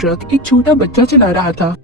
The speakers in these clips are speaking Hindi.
ट्रक एक छोटा बच्चा चला रहा था।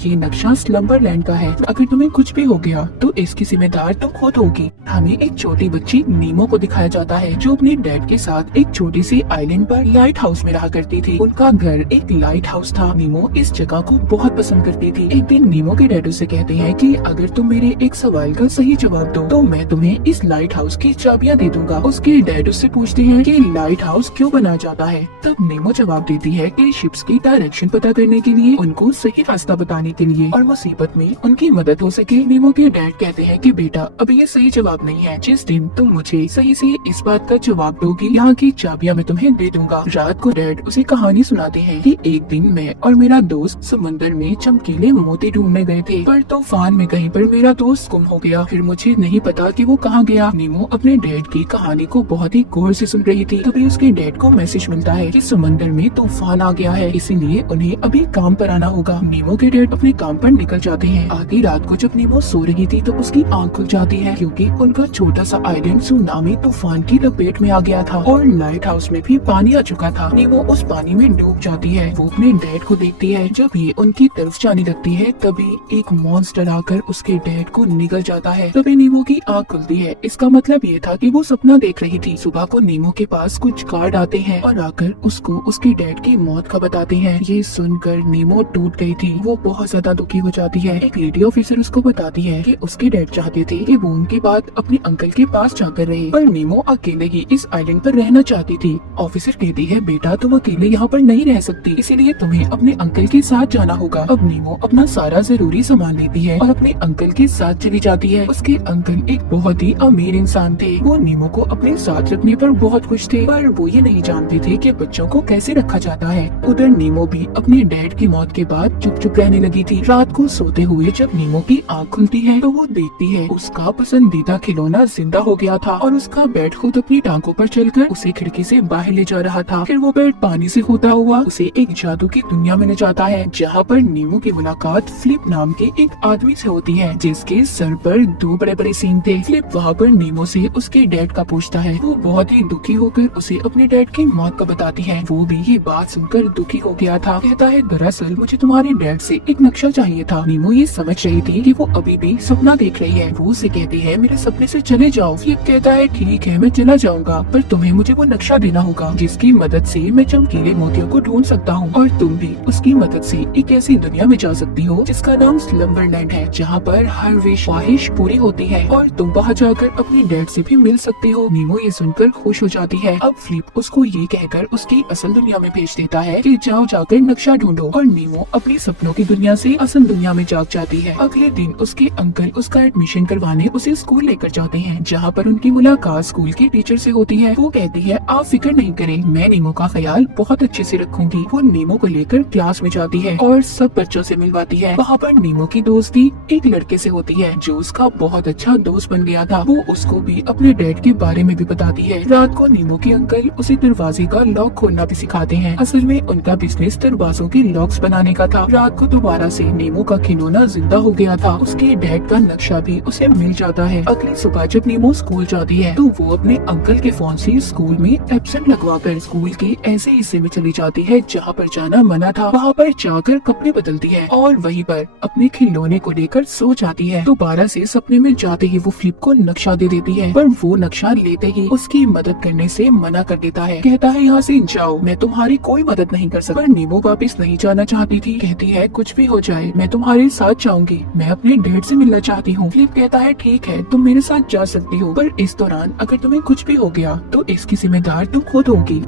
ये नक्शा स्लम्बरलैंड का है। अगर तुम्हें कुछ भी हो गया तो इसकी जिम्मेदार तुम खुद होगी। हमें एक छोटी बच्ची नीमो को दिखाया जाता है जो अपने डैड के साथ एक छोटी सी आइलैंड पर लाइट हाउस में रहा करती थी। उनका घर एक लाइट हाउस था। नीमो इस जगह को बहुत पसंद करती थी। एक दिन नीमो के डैड उसे कहते हैं कि अगर तुम मेरे एक सवाल का सही जवाब दो तो मैं तुम्हें इस लाइट हाउस की चाबियां दे दूंगा। उसके डैड उससे पूछते हैं कि लाइट हाउस क्यों बनाया जाता है। तब नीमो जवाब देती है कि शिप्स की डायरेक्शन पता करने के लिए, उनको सही रास्ता बताने के लिए और मुसीबत में उनकी मदद हो सके। नीमो के डैड कहते हैं कि बेटा अभी ये सही जवाब नहीं है। जिस दिन तुम मुझे सही से इस बात का जवाब दोगी यहाँ की चाबियां मैं तुम्हें दे दूंगा। रात को डैड उसे कहानी सुनाते हैं कि एक दिन मैं और मेरा दोस्त समंदर में चमकीले मोती ढूंढने गए थे, पर तूफान में कहीं पर मेरा दोस्त गुम हो गया। फिर मुझे नहीं पता कि वो कहाँ गया। नीमो अपने डैड की कहानी को बहुत ही गौर से सुन रही थी। तभी उसके डैड को मैसेज मिलता है कि समंदर में तूफान आ गया है, इसीलिए उन्हें अभी काम पर आना होगा। नीमो के डैड अपने काम पर निकल जाते हैं। आधी रात को जब नीमो सो रही थी तो उसकी आंख खुल जाती है क्योंकि उनका छोटा सा आइलैंड सुनामी तूफान की लपेट में आ गया था और लाइट हाउस में भी पानी आ चुका था। नीमो उस पानी में डूब जाती है। वो अपने डैड को देखती है। जब ये उनकी तरफ जाने लगती है तभी एक मॉन्स्टर आकर उसके डैड को निगल जाता है। तभी नीमो की आंख खुलती है। इसका मतलब ये था कि वो सपना देख रही थी। सुबह को नीमो के पास कुछ गार्ड आते हैं और आकर उसको उसके डैड की मौत का बताते हैं। ये सुनकर नीमो टूट गई थी। वो बहुत ज्यादा दुखी हो जाती है। एक लेडी ऑफिसर उसको बताती है कि उसके डैड चाहते थे कि वो उनके बाद अपने अंकल के पास जाकर रहे, पर नीमो अकेले ही इस आइलैंड पर रहना चाहती थी। ऑफिसर कहती है बेटा तुम अकेले यहाँ पर नहीं रह सकती, इसीलिए तुम्हें अपने अंकल के साथ जाना होगा। अब नीमो अपना सारा जरूरी सामान लेती है और अपने अंकल के साथ चली जाती है। उसके अंकल एक बहुत ही अमीर इंसान थे। वो नीमो को अपने साथ रखने पर बहुत खुश थे, पर वो ये नहीं जानते थे कि बच्चों को कैसे रखा जाता है। उधर नीमो भी अपने डैड की मौत के बाद चुप चुप रहने लगी थी। रात को सोते हुए जब नीमो की आँख खुलती है तो वो देखती है उसका पसंदीदा खिलौना जिंदा हो गया था और उसका बेड खुद अपनी टांगों पर चलकर उसे खिड़की से बाहर ले जा रहा था। फिर वो बेड पानी से होता हुआ उसे एक जादू की दुनिया में ले जाता है जहाँ पर नीमो की मुलाकात फ्लिप नाम के एक आदमी से होती है जिसके सर पर दो बड़े बड़े सींग थे। फ्लिप वहाँ पर नीमो से उसके डैड का पूछता है। वो बहुत ही दुखी होकर उसे अपने डैड की मौत का बताती है। वो भी ये बात सुनकर दुखी हो गया था। कहता है दरअसल मुझे तुम्हारे डैड से एक नक्शा चाहिए था। नीमो ये समझ रही थी कि वो अभी भी सपना देख रही है। वो उसे कहती है मेरे सपने से चले जाओ। फ्लिप कहता है ठीक है मैं चला जाऊंगा, पर तुम्हें मुझे वो नक्शा देना होगा जिसकी मदद से मैं चमकीले मोतियों को ढूंढ सकता हूँ और तुम भी उसकी मदद से एक ऐसी दुनिया में जा सकती हो जिसका नाम स्लम्बरलैंड है, जहाँ पर हर विश ख्वाहिश पूरी होती है और तुम वहाँ जाकर अपने डैड से भी मिल सकते हो। नीमो ये सुनकर खुश हो जाती है। अब फ्लिप उसको ये कहकर उसकी असल दुनिया में भेज देता है कि जाओ जाकर नक्शा ढूंढो और नीमो अपनी सपनों की दुनिया से असल दुनिया में जाग जाती है। अगले दिन उसके अंकल उसका एडमिशन करवाने उसे स्कूल लेकर जाते हैं जहाँ पर उनकी मुलाकात स्कूल के टीचर से होती है। वो कहती है आप फिक्र नहीं करें, मैं नीमो का ख्याल बहुत अच्छे से रखूंगी। वो नीमो को लेकर क्लास में जाती है और सब बच्चों से मिलवाती है। वहाँ पर नीमो की दोस्ती एक लड़के से होती है जो उसका बहुत अच्छा दोस्त बन गया था। वो उसको भी अपने डैड के बारे में भी बताती है। रात को नीमो के अंकल उसे दरवाजे का लॉक खोलना भी सिखाते हैं। असल में उनका बिजनेस दरवाजों के लॉक्स बनाने का था। रात को दोबारा से नीमो का खिलौना जिंदा हो गया था। उसके डैड का नक्शा भी उसे मिल जाता है। अगली सुबह जब नीमो स्कूल जाती है तो वो अपने अंकल के फोन से स्कूल में एब्सेंट लगवाकर स्कूल के ऐसे हिस्से में चली जाती है जहाँ पर जाना मना था। वहाँ पर जाकर कपड़े बदलती है और वहीं पर अपने खिलौने को लेकर सो जाती है। दोबारा से सपने में जाते ही वो फ्लिप को नक्शा दे देती है, पर वो नक्शा लेते ही उसकी मदद करने से मना कर देता है। कहता है यहाँ से जाओ, मैं तुम्हारी कोई मदद नहीं कर सकता। पर नीमो वापस नहीं जाना चाहती थी। कहती है कुछ भी हो जाए मैं तुम्हारे साथ जाऊंगी, मैं अपने डैड से मिलना चाहती हूँ। फ्लिप कहता है ठीक है तुम मेरे साथ जा सकती हो, पर इस दौरान अगर तुम्हें कुछ भी हो गया तो इसकी जिम्मेदार तुम खुद होगी।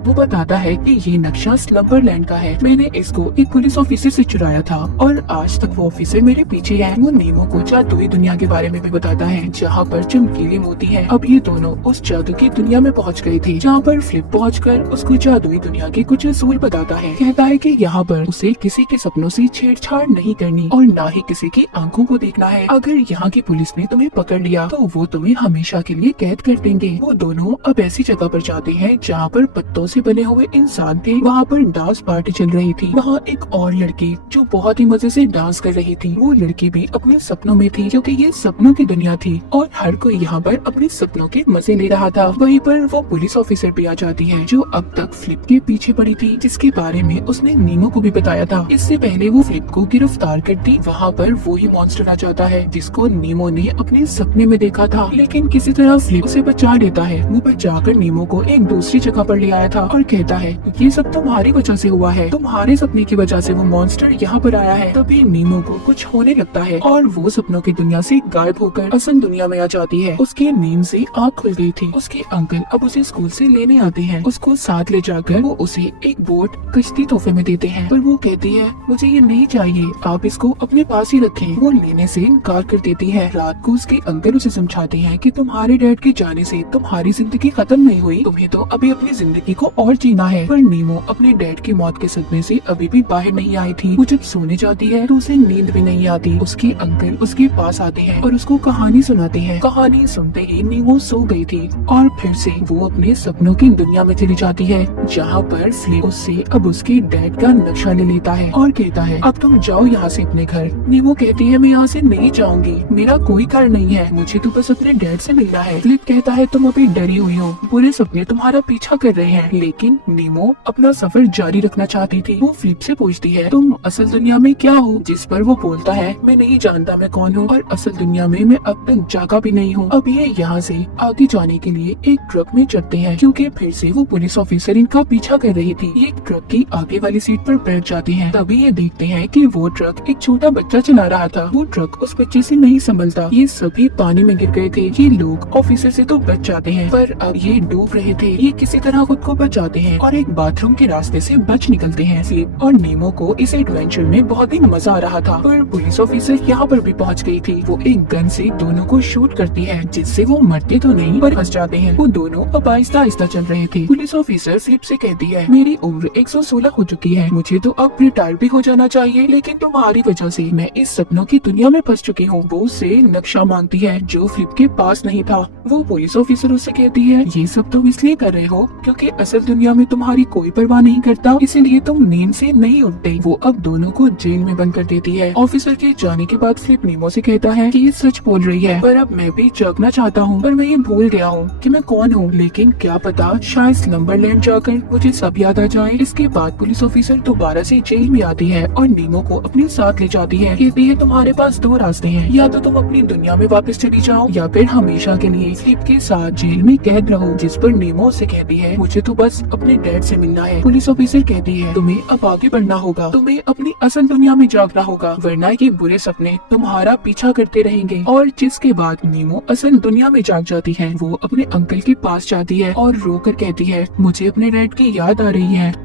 वो बताता है कि ये नक्शा स्लम्बरलैंड का है। मैंने इसको एक पुलिस ऑफिसर से चुराया था और आज तक वो ऑफिसर मेरे पीछे है। वो नीमो को जादुई दुनिया के बारे में भी बताता है जहाँ पर चमकीले मोती है। अब ये दोनों उस जादू की दुनिया में पहुँच गए थे जहाँ पर फ्लिप पहुँचकर उसको जादुई दुनिया के कुछ असूल बताता है। कहता है कि यहाँ पर उसे किसी के सपनों से छेड़छाड़ नहीं करनी और न ही किसी की आंखों को देखना है। अगर यहाँ की पुलिस ने तुम्हें पकड़ लिया तो वो तुम्हें हमेशा के लिए कैद कर देंगे। वो दोनों अब ऐसी जगह पर जाते हैं जहाँ पर पत्तों से से बने हुए इंसान थे। वहाँ पर डांस पार्टी चल रही थी। वहाँ एक और लड़की जो बहुत ही मजे से डांस कर रही थी, वो लड़की भी अपने सपनों में थी, क्योंकि ये सपनों की दुनिया थी और हर कोई यहाँ पर अपने सपनों के मजे ले रहा था। वहीं पर वो पुलिस ऑफिसर भी आ जाती है, जो अब तक फ्लिप के पीछे पड़ी थी, जिसके बारे में उसने नीमो को भी बताया था। इससे पहले वो फ्लिप को गिरफ्तार करती, वहाँ पर वो ही मॉन्स्टर आ जाता है जिसको नीमो ने अपने सपने में देखा था। लेकिन किसी तरह फ्लिप उसे बचा लेता है। वो बचाकर नीमो को एक दूसरी जगह पर ले आया था और कहता है ये सब तुम्हारी वजह से हुआ है, तुम्हारे सपने की वजह से वो मॉन्स्टर यहाँ पर आया है। तभी नीमो को कुछ होने लगता है और वो सपनों की दुनिया से गायब होकर असल दुनिया में आ जाती है। उसकी नींद से आँख खुल गई थी। उसके अंकल अब उसे स्कूल से लेने आते हैं। उसको साथ ले जाकर वो उसे एक बोट कश्ती तोहफे में देते हैं, पर वो कहती है मुझे ये नहीं चाहिए, आप इसको अपने पास ही रखें। वो लेने से इनकार कर देती है। रात को उसके अंकल उसे समझाते हैं कि तुम्हारे डैड के जाने से तुम्हारी जिंदगी खत्म नहीं हुई, तुम्हें तो अभी अपनी जिंदगी को और जीना है। पर नीमो अपने डैड की मौत के सदमे से अभी भी बाहर नहीं आई थी। वो जब सोने जाती है तो उसे नींद भी नहीं आती। उसके अंकल उसके पास आते हैं और उसको कहानी सुनाते हैं। कहानी सुनते ही नीमो सो गई थी और फिर से वो अपने सपनों की दुनिया में चली जाती है, जहाँ पर फ्लिप उससे अब उसके डैड का नक्शा ले लेता है और कहता है अब तुम जाओ यहाँ से अपने घर। नीमो कहती है मैं यहाँ से नहीं जाऊंगी, मेरा कोई घर नहीं है, मुझे तो बस अपने डैड से मिलना है। फ्लिप कहता है तुम अभी डरी हुई हो, बुरे सपने तुम्हारा पीछा कर रहे हैं। लेकिन नीमो अपना सफर जारी रखना चाहती थी। वो फ्लिप से पूछती है तुम असल दुनिया में क्या हो, जिस पर वो बोलता है मैं नहीं जानता मैं कौन हूँ और असल दुनिया में मैं अब तक जागा भी नहीं हूँ। अब ये यहाँ से आगे जाने के लिए एक ट्रक में चढ़ते हैं, क्योंकि फिर से वो पुलिस ऑफिसर इनका पीछा कर रही थी। ये ट्रक की आगे वाली सीट पर बैठ जाते हैं। तभी ये देखते हैं कि वो ट्रक एक छोटा बच्चा चला रहा था। वो ट्रक उस बच्चे से नहीं संभलता। ये सभी पानी में गिर गए थे। ये लोग ऑफिसर से तो बच जाते हैं, पर अब ये डूब रहे थे। ये किसी तरह खुद को बचाते हैं और एक बाथरूम के रास्ते से बच निकलते हैं। फ्लिप और नीमो को इस एडवेंचर में बहुत ही मजा आ रहा था, पर पुलिस ऑफिसर यहाँ पर भी पहुँच गई थी। वो एक गन से दोनों को शूट करती है, जिससे वो मरते तो नहीं पर फंस जाते हैं। वो दोनों अब आहिस्ता आहिस्ता चल रहे थे। पुलिस ऑफिसर फ्लिप से कहती है मेरी उम्र 116 हो चुकी है, मुझे तो अब रिटायर भी हो जाना चाहिए, लेकिन तुम्हारी वजह से मैं इस सपनों की दुनिया में फंस चुकी हूँ। वो उससे नक्शा मांगती है जो फ्लिप के पास नहीं था। वो पुलिस ऑफिसर उससे कहती है ये सब तुम इसलिए कर रहे हो क्योंकि असल दुनिया में तुम्हारी कोई परवाह नहीं करता, इसीलिए तुम नींद से नहीं उठते। वो अब दोनों को जेल में बंद कर देती है। ऑफिसर के जाने के बाद फ्लिप नीमो से कहता है कि ये सच बोल रही है, पर अब मैं भी जागना चाहता हूँ, पर मैं ये भूल गया हूँ कि मैं कौन हूँ। लेकिन क्या पता शायद स्लम्बरलैंड जाकर मुझे सब याद आ जाए। इसके बाद पुलिस ऑफिसर दोबारा से जेल में आती है और नीमो को अपने साथ ले जाती है। कहती है तुम्हारे पास दो रास्ते हैं, या तो तुम अपनी दुनिया में वापस चली जाओ या फिर हमेशा के लिए फ्लिप के साथ जेल में कैद रहो। जिस पर नीमो से कहती है मुझे तो बस अपने डैड से मिलना है। पुलिस ऑफिसर कहती है तुम्हें अब आगे बढ़ना होगा, तुम्हें अपनी असल दुनिया में जागना होगा, वरना ये बुरे सपने तुम्हारा पीछा करते रहेंगे। और जिसके बाद नीमो असल दुनिया में जाग जाती है। वो अपने अंकल के पास जाती है और रोकर कहती है मुझे अपने डैड की याद आ रही है।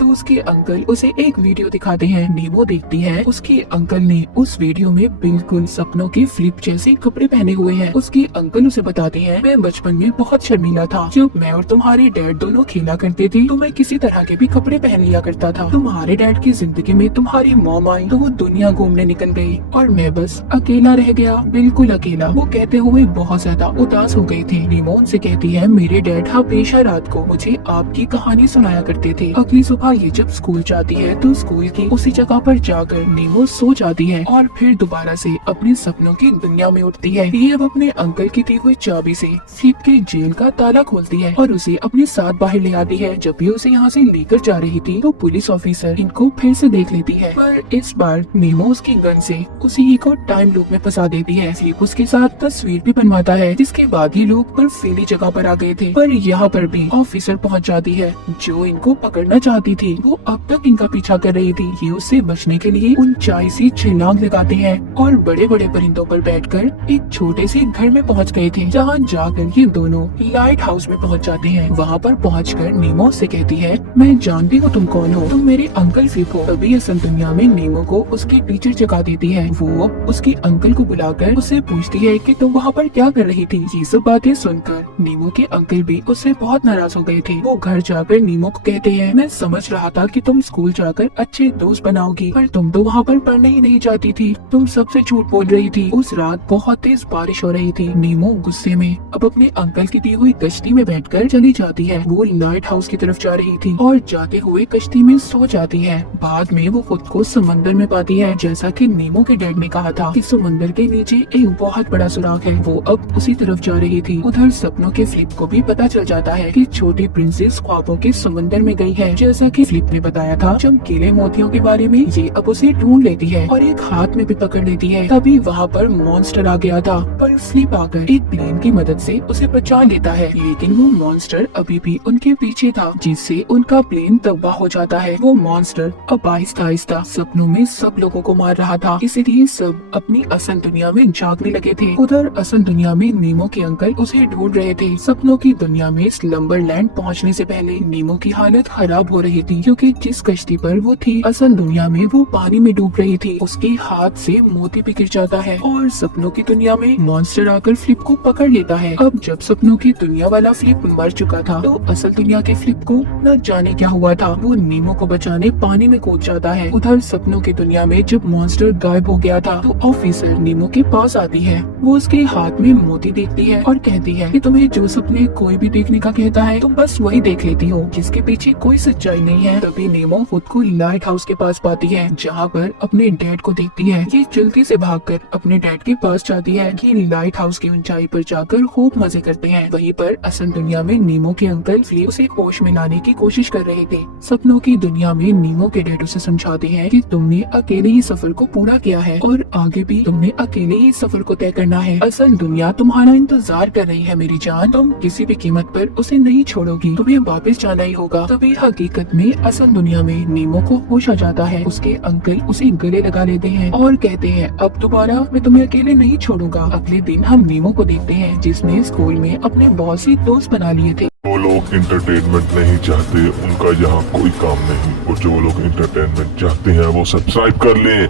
तो उसके अंकल उसे एक वीडियो दिखाते हैं। नीमो देखती है उसके अंकल ने उस वीडियो में बिल्कुल सपनों के फ्लिप जैसे कपड़े पहने हुए हैं। उसके अंकल उसे बताते हैं मैं बचपन में बहुत शर्मीला था, जब मैं और तुम्हारे डैड दोनों खेला करते थे तो मैं किसी तरह के भी कपड़े पहन लिया करता था। तुम्हारे डैड की जिंदगी में तुम्हारी मॉम आई तो वो दुनिया घूमने निकल गई और मैं बस अकेला रह गया, बिल्कुल अकेला। वो कहते हुए बहुत ज्यादा उदास हो गई थी। नीमो उनसे कहती है मेरे डैड हमेशा रात को मुझे आपकी कहानी सुनाया करते थे। अगली सुबह ये जब स्कूल जाती है तो स्कूल की उसी जगह पर जाकर नीमो सो जाती है और फिर दोबारा से अपने सपनों की दुनिया में उठती है। ये अब अपने अंकल की दी हुई चाबी से फ्लिप के जेल का ताला खोलती है और उसे अपने साथ बाहर ले आती है। जब भी उसे यहाँ से लेकर जा रही थी तो पुलिस ऑफिसर इनको फिर से देख लेती है, पर इस बार नीमो उसकी गन से उसी को टाइम लूप में फंसा देती है। फ्लिप उसके साथ तस्वीर भी बनवाता है, जिसके बाद ये लोग बर्फीली जगह पर आ गए थे। पर यहाँ पर भी ऑफिसर पहुँच जाती है जो इनको पकड़ना चाहती थी। वो अब तक इनका पीछा कर रही थी। ये उससे बचने के लिए ऊंचाई से छलांग लगाते हैं और बड़े बड़े परिंदों पर बैठकर एक छोटे से घर में पहुंच गए थे, जहां जाकर ये दोनों लाइट हाउस में पहुंच जाते हैं। वहां पर पहुंचकर नीमो से कहती है मैं जानती हूँ तुम कौन हो, तुम मेरे अंकल फ्लिप हो। तभी असल दुनिया में नीमो को उसकी टीचर जगा देती है। वो अब उसके अंकल को बुलाकर उससे पूछती है कि तुम वहाँ पर क्या कर रही थी। ये सब बातें सुनकर नीमो के अंकल भी उससे बहुत नाराज हो गए थे। वो घर जाकर नीमो को कहते हैं मैं समझ सोच रहा था कि तुम स्कूल जाकर अच्छे दोस्त बनाओगी, पर तुम तो वहाँ पर पढ़ने ही नहीं जाती थी। तुम सबसे झूठ बोल रही थी। उस रात बहुत तेज बारिश हो रही थी। नीमो गुस्से में अब अपने अंकल की दी हुई कश्ती में बैठकर चली जाती है। वो लाइट हाउस की तरफ जा रही थी और जाते हुए कश्ती में सो जाती है। बाद में वो खुद को समंदर में पाती है। जैसा कि नीमो के डैड ने कहा था कि समंदर के नीचे एक बहुत बड़ा सुराग है। वो अब उसी तरफ जा रही थी। उधर सपनों के फ्लिप को भी पता चल जाता है कि छोटी प्रिंसेस ख्वाबों के समंदर में गई है। जैसा कि फ्लिप ने बताया था, चमकीले मोतियों के बारे में, ये अब उसे ढूंढ लेती है और एक हाथ में भी पकड़ लेती है। तभी वहाँ पर मॉन्स्टर आ गया था, पर फ्लिप आकर एक प्लेन की मदद से उसे बचा लेता है। लेकिन वो मॉन्स्टर अभी भी उनके पीछे था, जिससे उनका प्लेन तबाह हो जाता है। वो मॉन्स्टर अब आहिस्ता आहिस्ता सपनों में सब लोगों को मार रहा था, इसीलिए सब अपनी असल दुनिया में जागने लगे थे। उधर असल दुनिया में नीमो के अंकल उसे ढूंढ रहे थे। सपनों की दुनिया में स्लम्बरलैंड पहुंचने से पहले नीमो की हालत खराब हो रही थी, क्योंकि जिस कश्ती पर वो थी असल दुनिया में वो पानी में डूब रही थी। उसके हाथ से मोती भी गिर जाता है और सपनों की दुनिया में मॉन्स्टर आकर फ्लिप को पकड़ लेता है। अब जब सपनों की दुनिया वाला फ्लिप मर चुका था, तो असल दुनिया के फ्लिप को न जाने क्या हुआ था। वो नीमो को बचाने पानी में कूद जाता है। उधर सपनों की दुनिया में जब मॉन्स्टर गायब हो गया था, तो ऑफिसर नीमो के पास आती है। वो उसके हाथ में मोती देखती है और कहती है कि तुम्हें जो सपने कोई भी देखने का कहता है, तुम बस वही देख लेती हो, जिसके पीछे कोई सच्चाई नहीं है। तभी नीमो खुद को लाइट हाउस के पास पाती है, जहाँ पर अपने डैड को देखती है। ये जल्दी से भागकर अपने डैड के पास जाती है कि लाइट हाउस की ऊंचाई पर जाकर खूब मजे करते हैं। वहीं पर असल दुनिया में नीमो के अंकल फ्लिप उसे होश में लाने की कोशिश कर रहे थे। सपनों की दुनिया में नीमो के डैड उसे समझाते हैं कि तुमने अकेले ही सफर को पूरा किया है और आगे भी तुमने अकेले ही सफर को तय करना है। असल दुनिया तुम्हारा इंतजार कर रही है मेरी जान। तुम किसी भी कीमत पर उसे नहीं छोड़ोगी, तुम्हें वापस जाना ही होगा। तभी हकीकत में असल दुनिया में नीमो को होश आ जाता है। उसके अंकल उसे गले लगा लेते हैं और कहते हैं अब दोबारा मैं तुम्हें अकेले नहीं छोड़ूंगा। अगले दिन हम नीमो को देखते हैं, जिसने स्कूल में अपने बहुत सी दोस्त बना लिए थे। जो लोग इंटरटेनमेंट नहीं चाहते उनका यहाँ कोई काम नहीं, और जो लोग इंटरटेनमेंट चाहते हैं वो सब्सक्राइब कर लें।